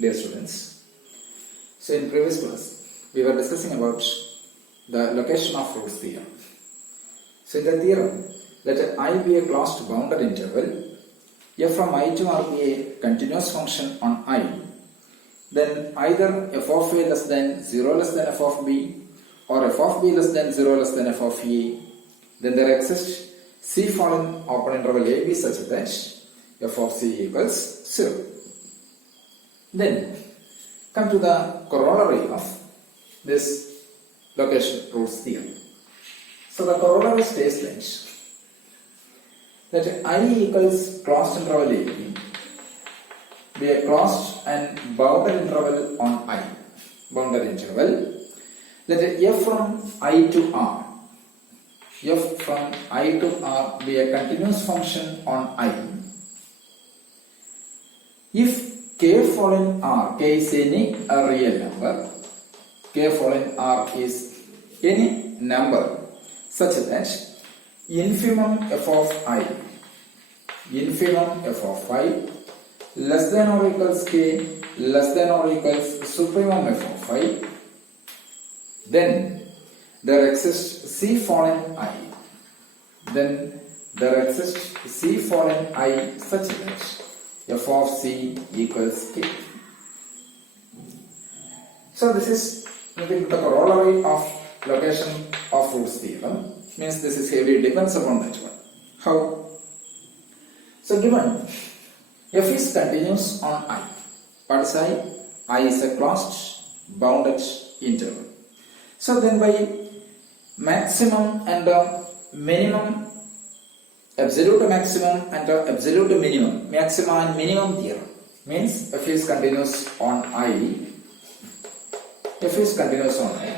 Dear students, so in previous class we were discussing about the location of roots theorem. So in the theorem, let I be a closed bounded interval, f from I to R be a continuous function on I, then either f of a less than 0 less than f of b or f of b less than 0 less than f of a, then there exists C following open interval a b such that f of c equals 0. Then come to the corollary of this location roots theorem. So the corollary states that I equals closed interval a b be a closed and bounded interval on I, bounded interval, that f from I to R, f from I to R be a continuous function on I if k following R, k is any real number, k following R is any number such that infimum f of I less than or equals k less than or equals supremum f of I, then there exists C following I, such that f of c equals k. So this is the corollary of location of roots theorem, means this is heavily depends upon that one. How? So given f is continuous on I, what is I? I is a closed bounded interval. So then by maximum and minimum, absolute maximum and absolute minimum, maximum and minimum theorem, means f is continuous on I,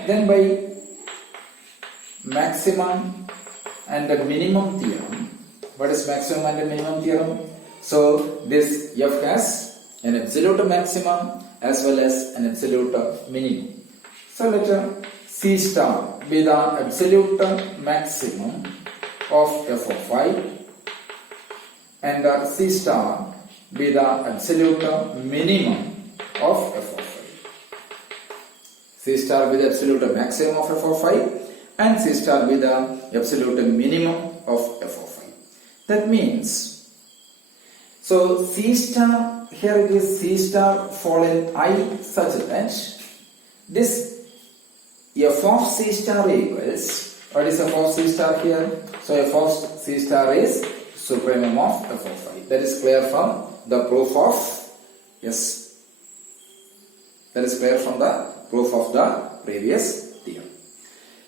then by maximum and minimum theorem, what is maximum and minimum theorem? So this f has an absolute maximum as well as an absolute minimum. So let C star be the absolute maximum of f of I and C star be the absolute minimum of f of I. C star be the absolute maximum of f of I and C star be the absolute minimum of f of I. That means, so C star, here it is C star following I such that this f of C star equals, what is f of C star here? So f of C star is supremum of f of I. That is clear from the proof of, yes, that is clear from the proof of the previous theorem.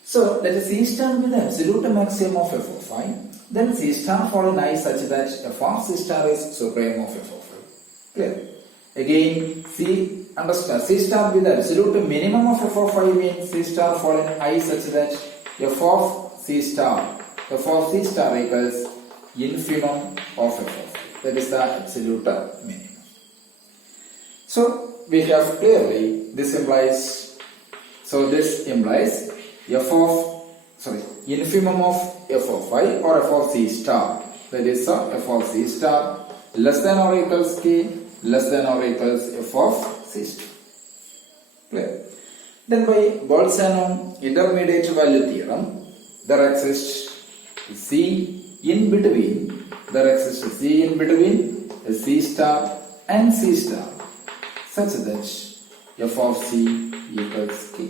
So let us C star be the absolute maximum of f of I, then C star following I such that f of C star is supremum of f of I. Clear? Again, understand, C star be the absolute minimum of f of I means C star following I such that f of C star equals infimum of f of I. That is the absolute minimum. So we have clearly, this implies infimum of f of I or f of C star, that is f of C star less than or equals k less than or equals f of C star. Clear? Then by Bolzano intermediate value theorem, there exists C in between C star and C star such that f of c equals k.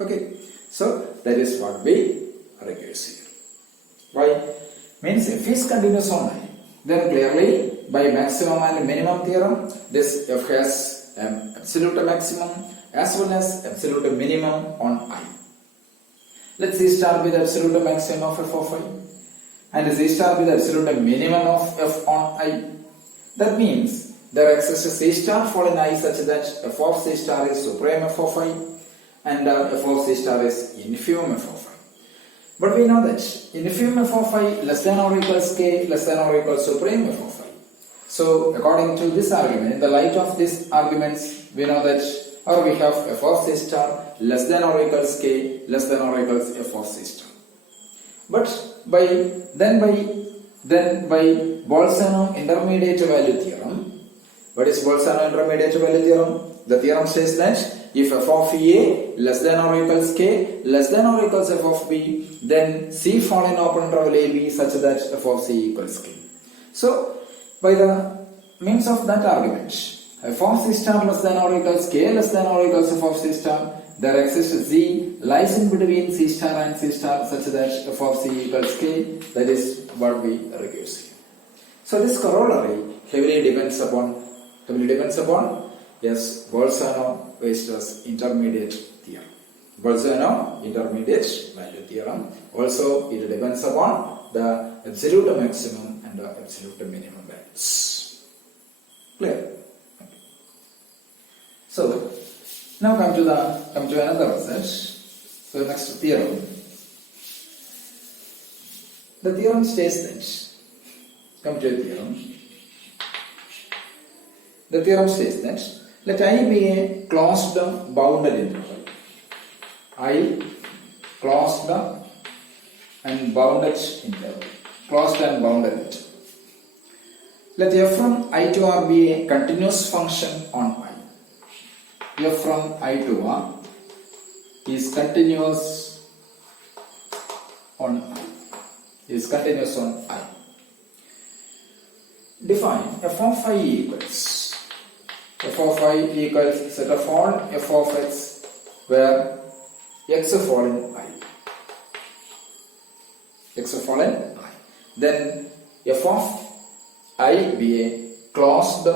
Okay, so that is what we requires here. Why? Means if is continuous on I, then clearly by maximum and minimum theorem, this f has absolute maximum as well as absolute minimum on I. Let C star be the absolute maximum of f of I and C star be the absolute minimum of f on I. That means there exists C star following I such that f of C star is supreme f of I and f of C star is infimum f of I. But we know that infimum f of I less than or equals k less than or equals supreme f of I. So according to this argument, in the light of these arguments, we know that, or we have f of C star less than or equals k less than or equals f of C star. But by Bolzano intermediate value theorem, What is Bolzano intermediate value theorem? The theorem says that if f of a less than or equals k less than or equals f of b, then C fall in open interval a b such that f of c equals k. So, by the means of that argument, f of c star less than or equals k less than or equals f of c star, there exists z lies in between c star and c star such that f of c equals k. That is what we reduce here. So this corollary heavily depends upon yes, Bolzano-Weierstrass intermediate theorem. Bolzano intermediate value theorem. Also, it depends upon the absolute maximum and the absolute minimum values. Clear? Okay. So, now come to another result. So, next theorem. The theorem states that. Come to a theorem. The theorem says that let I be a closed bounded interval. I closed and bounded interval. Closed and bounded interval. Let f from I to R be a continuous function on I. F from I to R is continuous on I. Define f of I equals f of I equals set of all f of x where x fall in I. X fall in I. Then f of I be a closed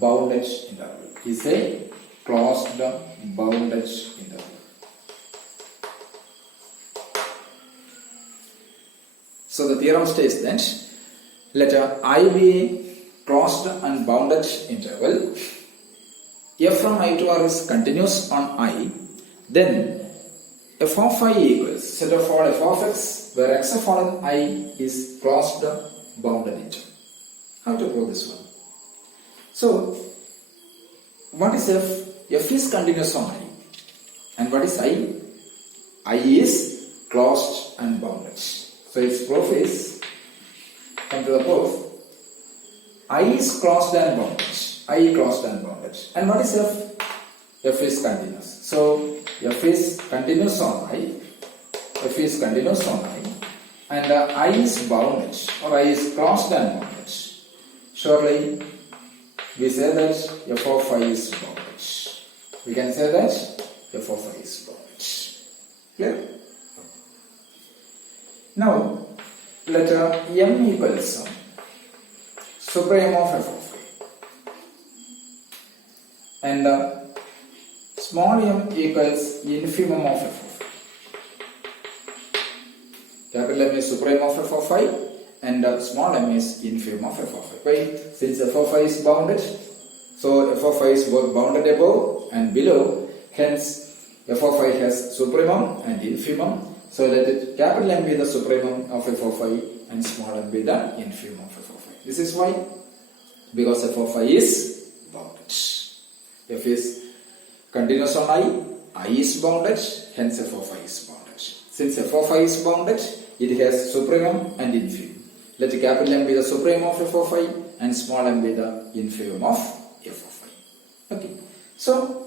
bounded interval. Is a closed bounded interval. So the theorem states that let I be a closed and bounded interval. F from I to R is continuous on I, then f of I equals set of all f of x where x of all in I is closed bounded interval. How to prove this one? So, what is f? F is continuous on I. And what is I? I is closed and bounded. So its proof is, come to the proof, I is closed and bounded. I closed and bounded. And what is f? F is continuous. So f is continuous on I. F is continuous on I. And I is bounded or I is closed and bounded. Surely we say that f of I is bounded. We can say that f of I is bounded. Clear? Now let m equals supreme of f of and small m equals infimum of f of I. Capital M is supreme of f of I and small m is infimum of f of I. Why? Since f of I is bounded, so f of I is both bounded above and below, hence f of I has supremum and infimum. So let it capital M be the supremum of f of I and small m be the infimum of f of I. This is why, because f of I is bounded. F is continuous on I is bounded, hence f of I is bounded. Since f of I is bounded, it has supremum and infimum. Let capital M be the supremum of f of I and small m be the infimum of f of I. Okay. So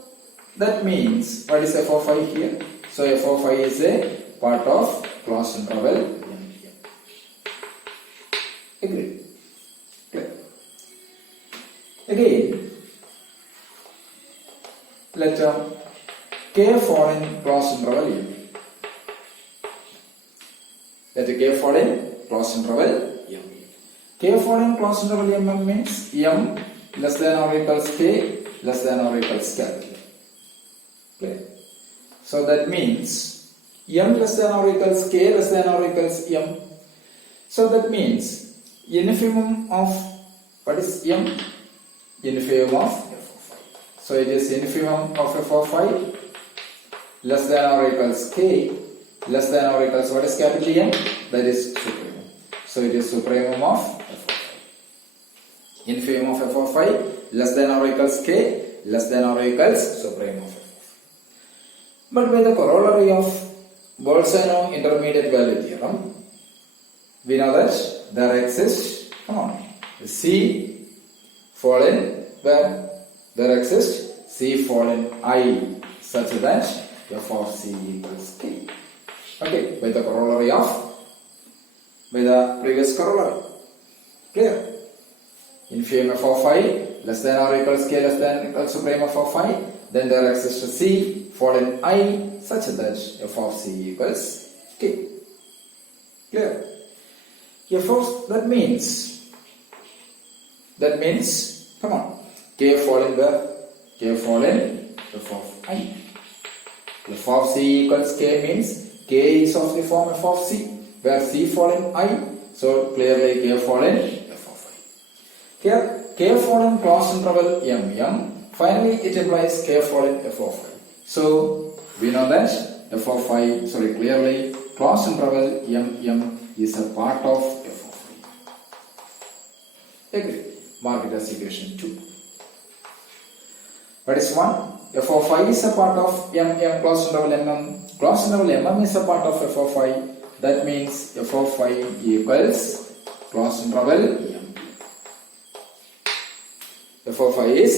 that means, what is f of I here? So f of I is a part of closed interval M. Agreed? Clear? Again, let k fall in closed interval M. Let k fall in closed interval M. K fall in closed interval M means M less than or equals k less than or equals capital. Clear? So that means M less than or equals k less than or equals M. So that means infimum of what is M? Infimum of f of I. So it is infimum of f of I less than or equals k less than or equals what is capital M? That is supremum. So it is supremum of f of I. Infimum of f of I less than or equals k less than or equals supremum of f of I. But by the corollary of Bolzano intermediate value theorem, we know that there exists C fall in where there exists C following I such that f of c equals k. Okay, by the corollary of, by the previous corollary. Clear? Infime f of I less than or equals k less than equals to prime f of I, then there exists C following I such that f of c equals k. Clear? F of, that means, come on, k following where? K following f of I. F of c equals k means k is of the form f of c, where c following I, so clearly k following f of I. Here k following closed interval m, finally it implies k following f of I. So we know that f of I, clearly closed interval m is a part of f of I. Agree. Mark it as equation 2. That is 1. F of I is a part of closed interval mm. Closed interval mm is a part of f of I. That means f of I equals closed interval m. F of I is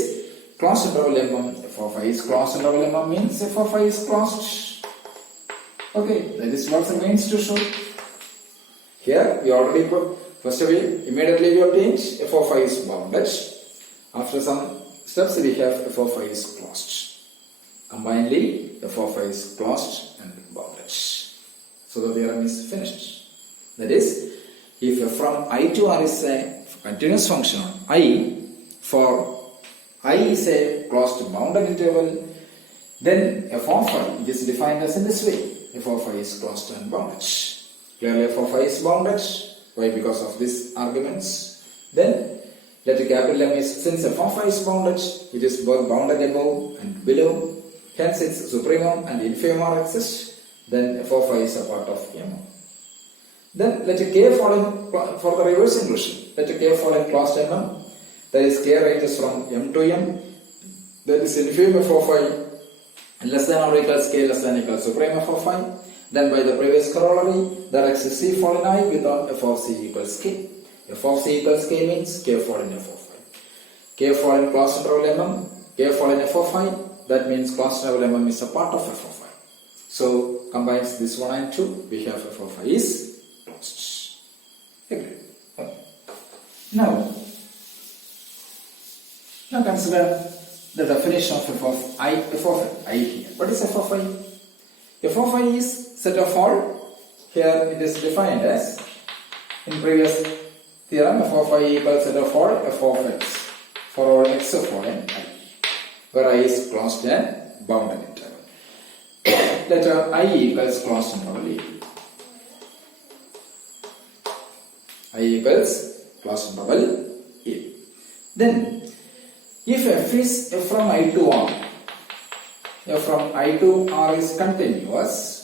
closed interval mm. F of I is closed interval mm means f of I is closed. Okay, that is what it means to show. Here we already put, first of all, immediately we obtained f of I is bounded. After some steps we have f of I is closed. Combinedly, f of I is closed and bounded. So the theorem is finished. That is, if f from I to R is a continuous function on I, for I is a closed bounded interval, then f of I is defined as in this way. F of I is closed and bounded. Clearly f of I is bounded. Why? Because of these arguments. Then let capital M is, since f of I is bounded, it is both bounded above and below. Hence its supremum and infimum exist. Then f of I is a part of M. Then let k fall in, for the reverse inclusion, let k fall in closed M. That is, k ranges from M to M. That is infimum f of I less than or equals k less than equals supreme f of I. Then by the previous corollary, there exists C fall in I with f of c equals k. F of c equals k means k fall in f of I. K fall in closed interval mm, k fall in f of I. That means closed interval mm is a part of f of I. So combines this 1 and 2, we have f of I is closed. Agree. Okay. Now consider the definition of f of I here. What is f of I? F of I is set of all. Here it is defined as, in previous theorem, f of I equals set of all f of x for all x of all n I, where I is closed and bounded interval. Let I equals closed interval a. I equals closed interval a. Then if f is f from I to R, f from I to R is continuous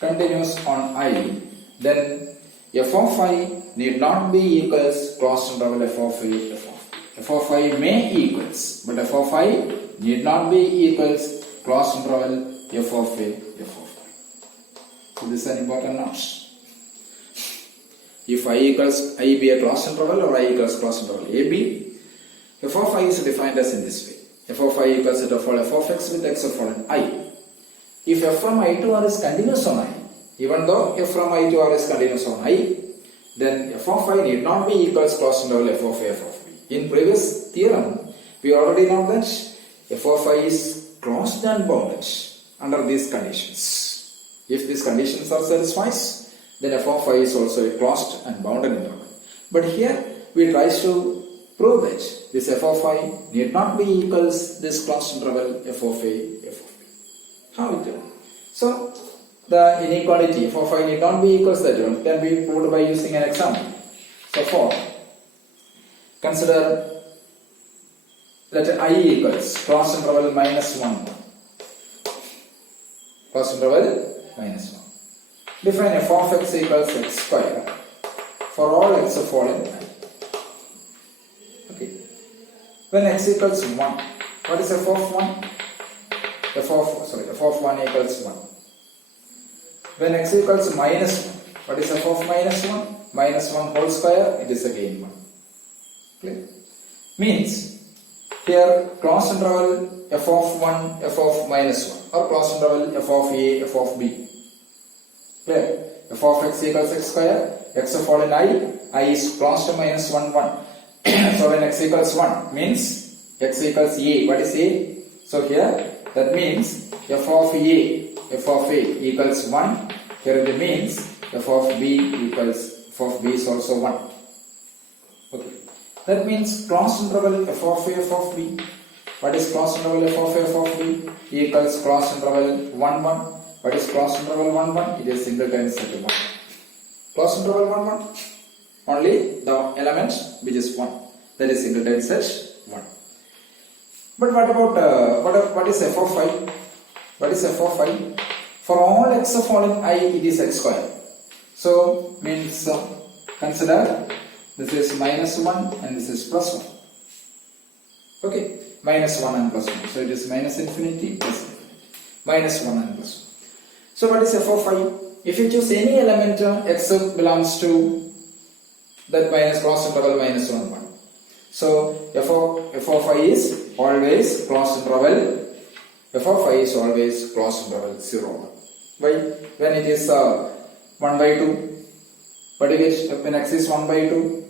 on I, then f of I need not be equals closed interval f of I, f of I. F of I may equals, but f of I need not be equals closed interval f of I, f of I. So this is an important note. If I equals I be a closed interval or I equals closed interval AB, f of I is defined as in this way. F of I equals set of all f of x with x of all I. If f from I to R is continuous on I, even though f from I to R is continuous on I, then f of I need not be equals closed interval f of I, f of I. In previous theorem, we already know that f of I is closed and bounded under these conditions. If these conditions are satisfied, then f of I is also a closed and bounded interval. But here we try to prove that this f of I need not be equals this closed interval f of I, f of I. How it do? So the inequality f of I need not be equals that one can be proved by using an example. So for consider let I equals closed interval minus 1. Closed interval minus 1. Define f of x equals x square for all x of all in I. Okay. When x equals 1, what is f of 1? f of 1 equals 1. When x equals minus 1, what is f of minus 1? Minus 1 whole square, it is again 1. Clear? Means here closed interval f of 1, f of minus 1 or closed interval f of a, f of b. Clear? F of x equals x square, x following I is closed minus 1, 1. So when x equals 1 means x equals a. What is a? So here that means f of a equals 1. Here it means f of b is also 1. Okay. That means closed interval f of a, f of b. What is closed interval f of a, f of b? Equals closed interval 1, 1. What is closed interval 1, 1? It is singleton set 1. Closed interval 1, 1. Only the element which is 1. That is singleton set 1. But what about what is f of I? What is f of I? For all x following I, it is x square. So means consider this is minus 1 and this is plus 1. Okay, minus 1 and plus 1. So it is minus infinity plus infinity. Minus 1 and plus 1. So what is f of I? If you choose any element, x belongs to that minus closed interval minus 1, 1. So f of I is always closed interval. F of I is always closed interval 0, 1. Why? When it is 1 by 2. What do you get when x is 1 by 2?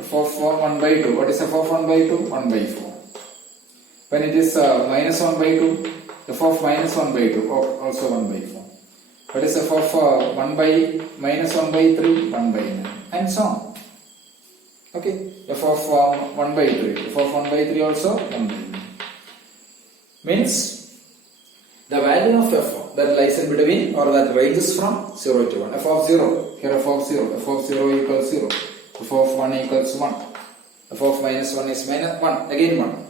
F of 1 by 2. What is f of 1 by 2? 1 by 4. When it is minus 1 by 2, f of minus 1 by 2, also 1 by 4. What is f of 1 by minus 1 by 3? 1 by 9. And so on. Okay. F of 1 by 3. F of 1 by 3 also 1 by 9. Means the value of f that lies in between or that ranges from 0 to 1. F of 0. Here f of 0. F of 0 equals 0. F of 1 equals 1. F of minus 1 is minus 1. Again 1.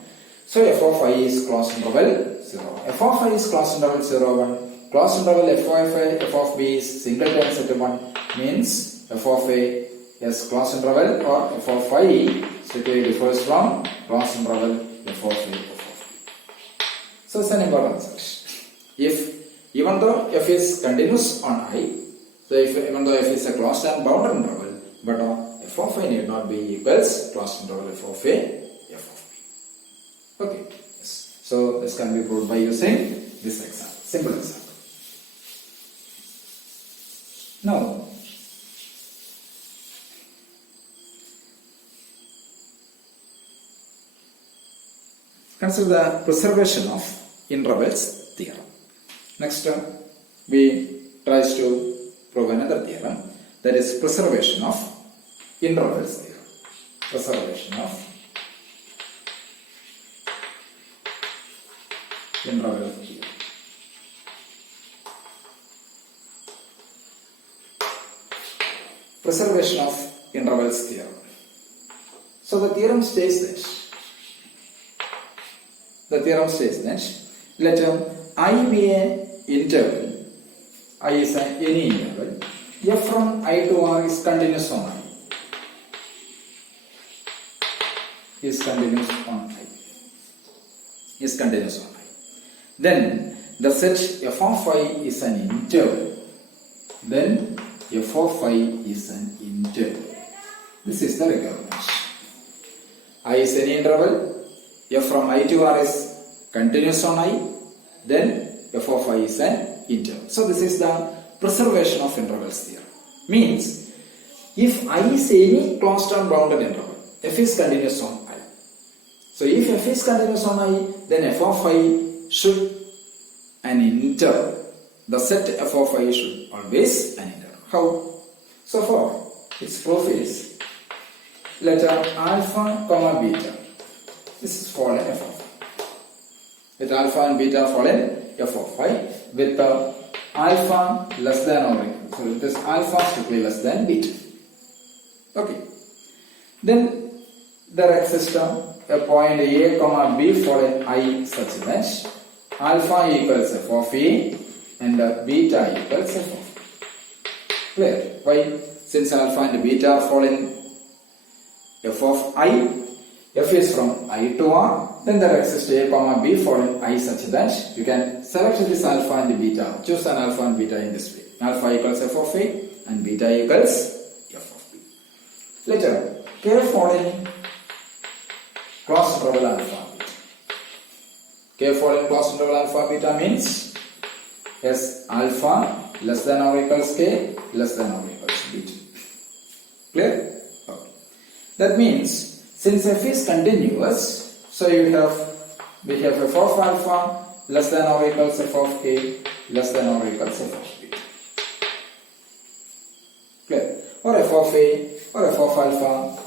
So f of I is closed interval 0. F of I is closed interval 0, 1. Closed interval f of b is singleton set 1. Means f of a is closed interval or f of I strictly differs from closed interval f of a, f of b. So it's an important section. If even though f is continuous on I, so even though f is a closed and bounded interval, but f of I need not be equals closed interval f of a, f of b. Okay. Yes. So this can be proved by using this example. Simple example. Now, consider the preservation of intervals theorem. Next, we try to prove another theorem, that is preservation of intervals theorem. Preservation of interval theorem. Preservation of intervals theorem. So the theorem states that let I be an interval. I is any interval. F from I to R is continuous on I. Is continuous on I. Is continuous on I. Then the set f of I is an interval. Then f of I is an interval. This is the requirement. I is any interval. F from I to R is continuous on I. Then f of I is an interval. So this is the preservation of intervals theorem. Means if I is any closed and bounded interval, f is continuous on I. So if f is continuous on I, then f of I should an interval. The set f of I should always an interval. How? So for its proof is let alpha comma beta. This is fallen f of I. With alpha and beta fallen f of I with alpha less than or equal. So it is alpha strictly less than beta. Okay. Then there exists a point A comma B for an I such that alpha equals f of A and beta equals f of A. Clear? Why? Since alpha and beta fall in f of I, f is from I to R, then there exists A comma B for an I such that you can select this alpha and beta. Choose an alpha and beta in this way. Alpha equals f of A and beta equals f of B. Later, K fall in closed interval alpha beta. K following closed interval alpha beta means yes, alpha less than or equals k less than or equals beta. Clear? Okay. That means since f is continuous, so we have f of alpha less than or equals f of k less than or equals f of beta. Clear? Or f of a or f of alpha.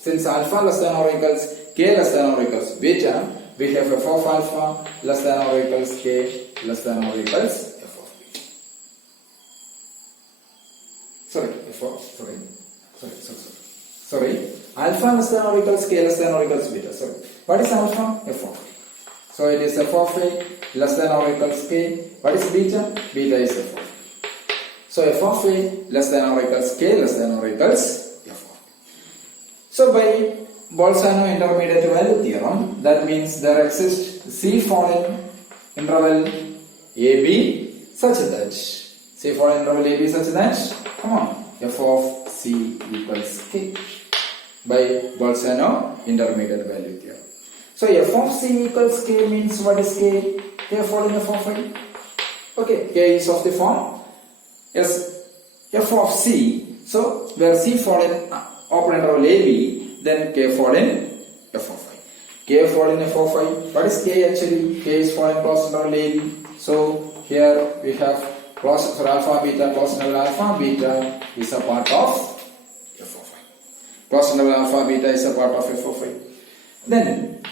Since alpha less than or equals k less than or equals beta, we have f of alpha less than or equals k less than or equals f of beta. Sorry. Alpha less than or equals k less than or equals beta. Sorry. What is alpha? F of a. So it is f of a less than or equals k. What is beta? Beta is f of a. So f of a less than or equals k less than or equals f of a. So by Bolzano intermediate value theorem, that means there exists C following interval AB such that C following interval AB such that, come on, f of C equals k by Bolzano intermediate value theorem. So f of C equals k means what is k? K following f of I. Okay, k is of the form yes, f of C. So where C following open interval AB, then k following f of I. K following f of I. What is k actually? K is following closed interval AB. So here we have closed for alpha beta, closed interval alpha beta is a part of f of I. Closed interval alpha beta is a part of f of I. Then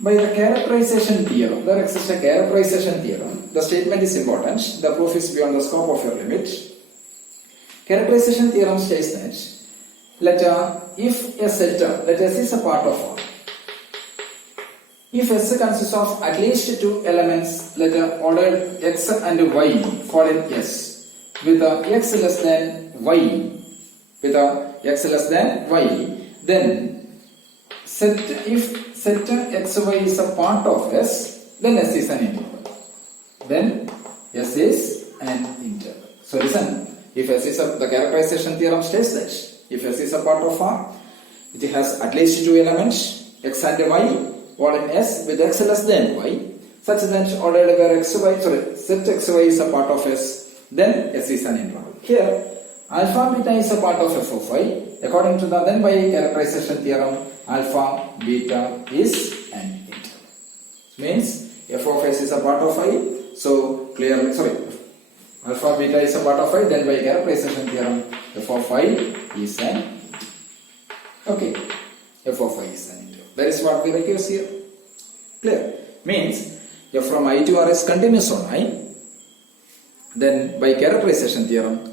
by the characterization theorem, there exists a characterization theorem. The statement is important. The proof is beyond the scope of your limit. Characterization theorem states that if a set, let S is a part of R. If S consists of at least two elements, ordered X and Y fall in S, with X less than Y, then if set XY is a part of S, then S is an interval. So listen, if S is the characterization theorem states that if S is a part of R, it has at least two elements, X and Y, all in S with X less than Y, such that ordered where set XY is a part of S, then S is an interval. Here, alpha beta is a part of f of I. According to the then by characterization theorem, alpha beta is an interval. Means f of S is a part of I. So clearly, alpha beta is a part of I. Then by characterization theorem, f of I is an interval. Okay, f of I is an interval. That is what we recurse here. Clear? Means f from I to R is continuous on I. Then by characterization theorem,